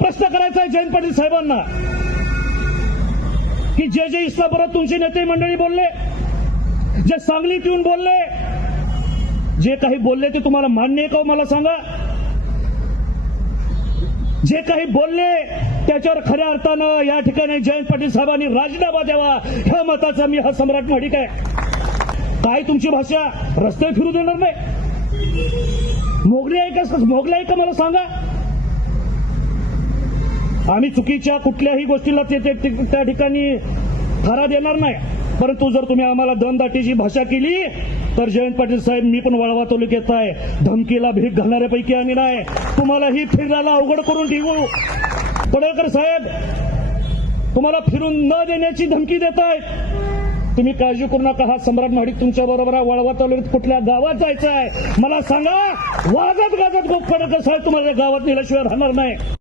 प्रश्न करायचा आहे जयंत पाटील साहेबांना की जे इस्लामपुरात तुमचे नेते मंडळी बोलले, जे सांगलीत येऊन बोलले, जे काही बोलले ते तुम्हाला मान्य आहे का मला सांगा? जे काही बोलले त्याच्यावर खऱ्या अर्थानं या ठिकाणी जयंत पाटील साहेबांनी राजीनामा द्यावा ह्या मताचा मी हा सम्राट महाडिक आहे. काय तुमची भाषा रस्ते फिरू देणार नाही? मोगली आहे का मला सांगा? आम्ही चुकीच्या कुठल्याही गोष्टीला त्या ठिकाणी थारा देणार नाही, परंतु जर तुम्ही आम्हाला दमदाटीची भाषा केली तर जयंत पाटील साहेब मी पण वळवा तालुक्यात आहे, धमकीला भीक घालणाऱ्यापैकी आम्ही नाही. तुम्हालाही फिरायला अवघड करून ठेवू. पडळकर साहेब तुम्हाला फिरून न देण्याची धमकी देत आहेत. तुम्ही काळजी करू नका, हा सम्राट महाडिक तुमच्या बरोबर वळवा तालुक्यात कुठल्या गावात जायचं आहे मला सांगा. वाजत गाजत पडळकर साहेब तुम्हाला गावात नेल्याशिवाय राहणार नाही.